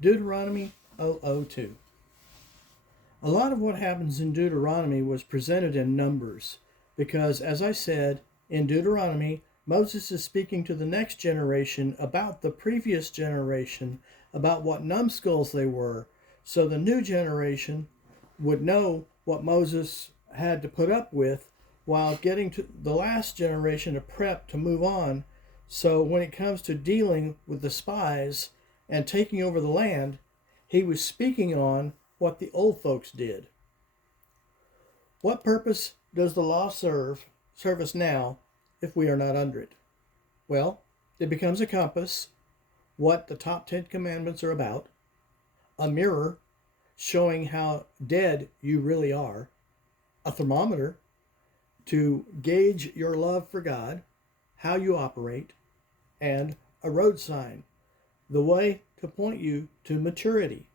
Deuteronomy 002. A lot of what happens in Deuteronomy was presented in Numbers, because, as I said, in Deuteronomy, Moses is speaking to the next generation about the previous generation, about what numbskulls they were, so the new generation would know what Moses had to put up with while getting to the last generation to prep to move on. So when it comes to dealing with the spies and taking over the land, he was speaking on what the old folks did. What purpose does the law serve us now if we are not under it? Well, it becomes a compass, what the top 10 commandments are about, a mirror showing how dead you really are, a thermometer to gauge your love for God, how you operate, and a road sign, the way to point you to maturity.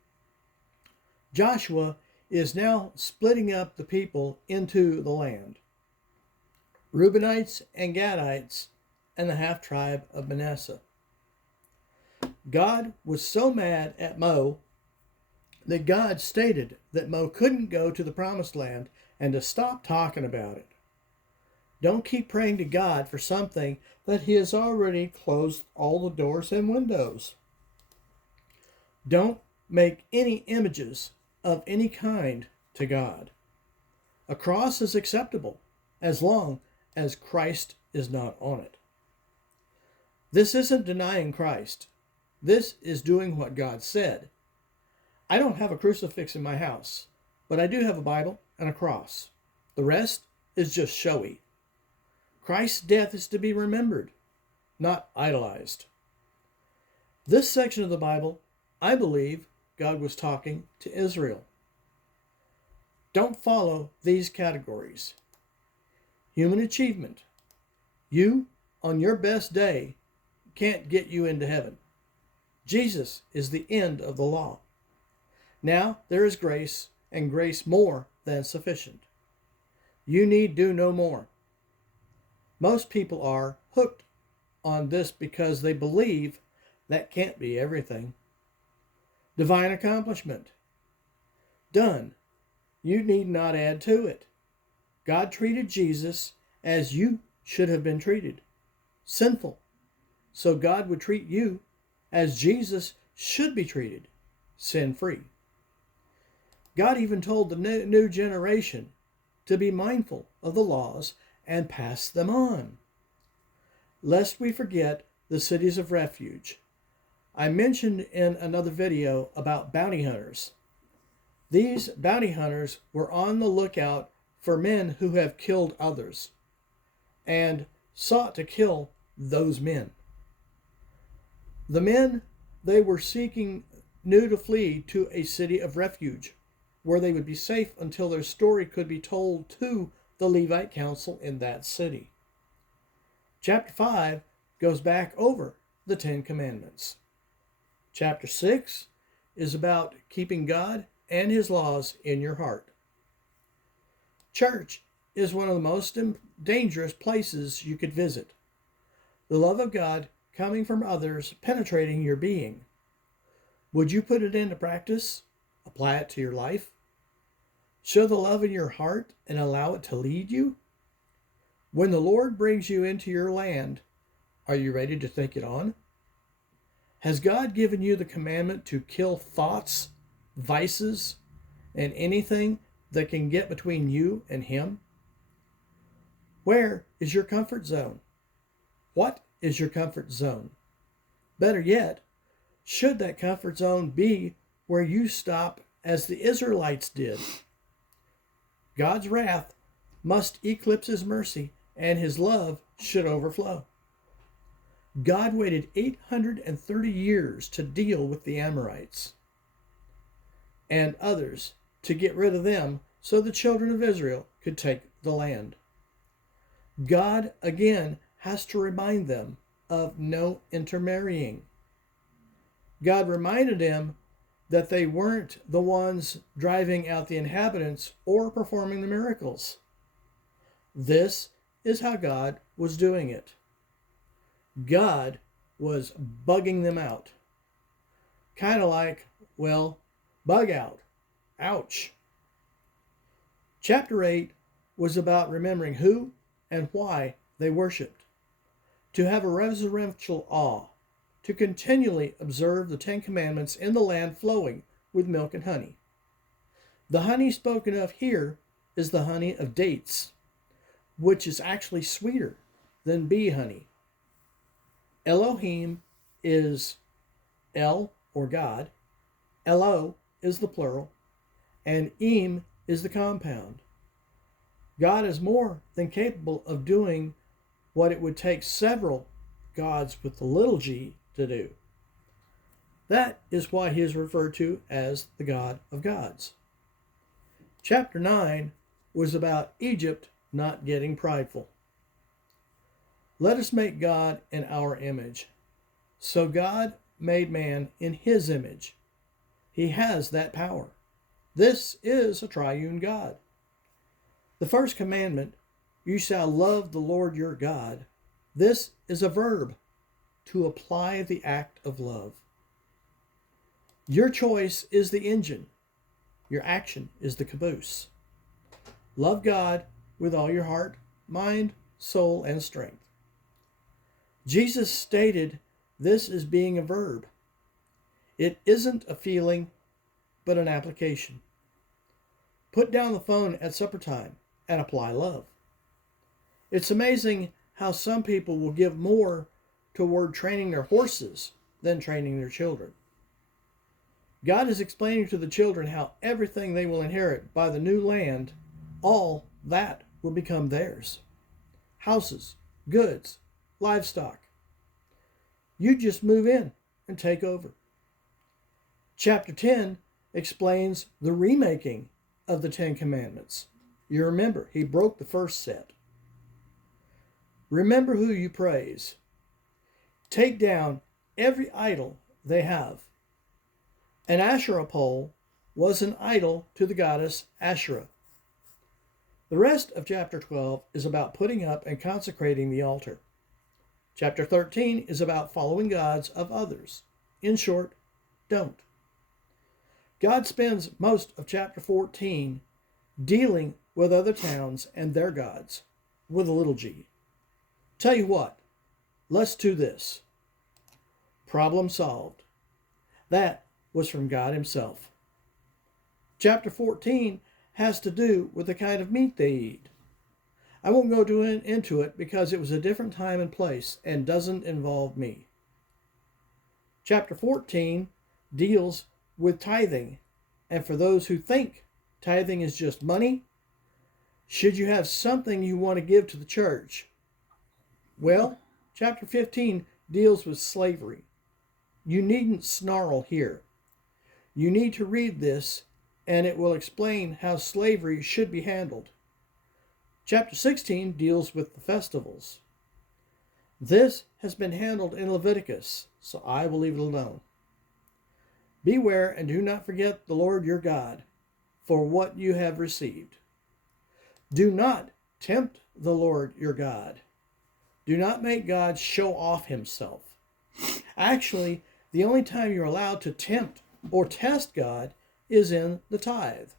Joshua is now splitting up the people into the land. Reubenites and Gadites and the half-tribe of Manasseh. God was so mad at Mo that God stated that Mo couldn't go to the promised land and to stop talking about it. Don't keep praying to God for something that he has already closed all the doors and windows. Don't make any images of any kind to God. A cross is acceptable as long as Christ is not on it. This isn't denying Christ. This is doing what God said. I don't have a crucifix in my house, but I do have a Bible and a cross. The rest is just showy. Christ's death is to be remembered, not idolized. This section of the Bible, I believe God was talking to Israel. Don't follow these categories. Human achievement. You, on your best day, can't get you into heaven. Jesus is the end of the law. Now there is grace, and grace more than sufficient. You need do no more. Most people are hooked on this because they believe that can't be everything. Divine accomplishment. Done. You need not add to it. God treated Jesus as you should have been treated. Sinful. So God would treat you as Jesus should be treated. Sin-free. God even told the new generation to be mindful of the laws and pass them on. Lest we forget the cities of refuge. I mentioned in another video about bounty hunters. These bounty hunters were on the lookout for men who have killed others and sought to kill those men. The men they were seeking knew to flee to a city of refuge where they would be safe until their story could be told to the Levite council in that city. Chapter 5 goes back over the 10 Commandments. Chapter 6 is about keeping God and his laws in your heart. Church is one of the most dangerous places you could visit. The love of God coming from others penetrating your being. Would you put it into practice? Apply it to your life? Show the love in your heart and allow it to lead you? When the Lord brings you into your land, are you ready to take it on? Has God given you the commandment to kill thoughts, vices, and anything that can get between you and him? Where is your comfort zone? What is your comfort zone? Better yet, should that comfort zone be where you stop as the Israelites did? God's wrath must eclipse his mercy, and his love should overflow. God waited 830 years to deal with the Amorites and others to get rid of them so the children of Israel could take the land. God again has to remind them of no intermarrying. God reminded them that they weren't the ones driving out the inhabitants or performing the miracles. This is how God was doing it. God was bugging them out. Kind of like well, bug out. Ouch. Chapter 8 was about remembering who and why they worshiped, to have a reverential awe, to continually observe the 10 Commandments in the land flowing with milk and honey. The honey spoken of here is the honey of dates, which is actually sweeter than bee honey. Elohim is El, or God. Elo is the plural, and Im is the compound. God is more than capable of doing what it would take several gods with the little g to do. That is why he is referred to as the God of gods. Chapter 9 was about Egypt not getting prideful. Let us make God in our image. So God made man in his image. He has that power. This is a triune God. The first commandment, you shall love the Lord your God. This is a verb to apply the act of love. Your choice is the engine. Your action is the caboose. Love God with all your heart, mind, soul, and strength. Jesus stated this as being a verb. It isn't a feeling, but an application. Put down the phone at supper time and apply love. It's amazing how some people will give more toward training their horses than training their children. God is explaining to the children how everything they will inherit by the new land, all that will become theirs. Houses, goods, livestock. You just move in and take over. Chapter 10 explains the remaking of the 10 Commandments. You remember, he broke the first set. Remember who you praise. Take down every idol they have. An Asherah pole was an idol to the goddess Asherah. The rest of chapter 12 is about putting up and consecrating the altar. Chapter 13 is about following gods of others. In short, don't. God spends most of chapter 14 dealing with other towns and their gods with a little g. Tell you what, let's do this. Problem solved. That was from God himself. Chapter 14 has to do with the kind of meat they eat. I won't go into it because it was a different time and place and doesn't involve me. Chapter 14 deals with tithing, and for those who think tithing is just money, should you have something you want to give to the church? Well, chapter 15 deals with slavery. You needn't snarl here. You need to read this, and it will explain how slavery should be handled. Chapter 16 deals with the festivals. This has been handled in Leviticus, so I will leave it alone. Beware and do not forget the Lord your God for what you have received. Do not tempt the Lord your God. Do not make God show off himself. Actually, the only time you're allowed to tempt or test God is in the tithe.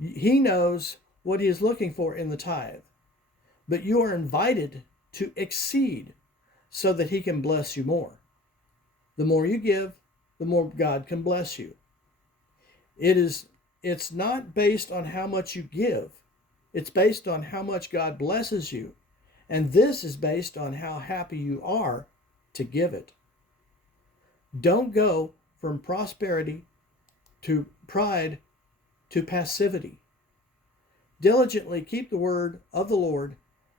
He knows what he is looking for in the tithe, but you are invited to exceed so that he can bless you more. The more you give, the more God can bless you. It's not based on how much you give. It's based on how much God blesses you. And this is based on how happy you are to give it. Don't go from prosperity to pride to passivity. Diligently keep the word of the Lord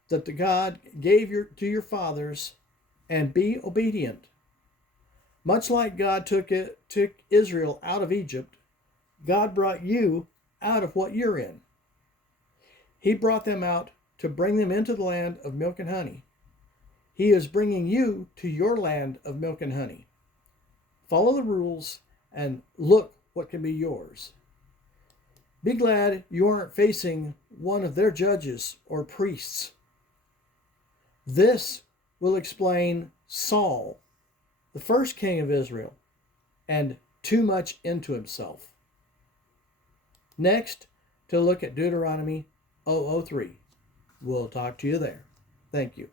that the God gave to your fathers, and be obedient. Much like God took Israel out of Egypt, God brought you out of what you're in. He brought them out to bring them into the land of milk and honey. He is bringing you to your land of milk and honey. Follow the rules and look what can be yours. Be glad you aren't facing one of their judges or priests. This will explain Saul, the first king of Israel, and too much into himself. Next, to look at Deuteronomy 003. We'll talk to you there. Thank you.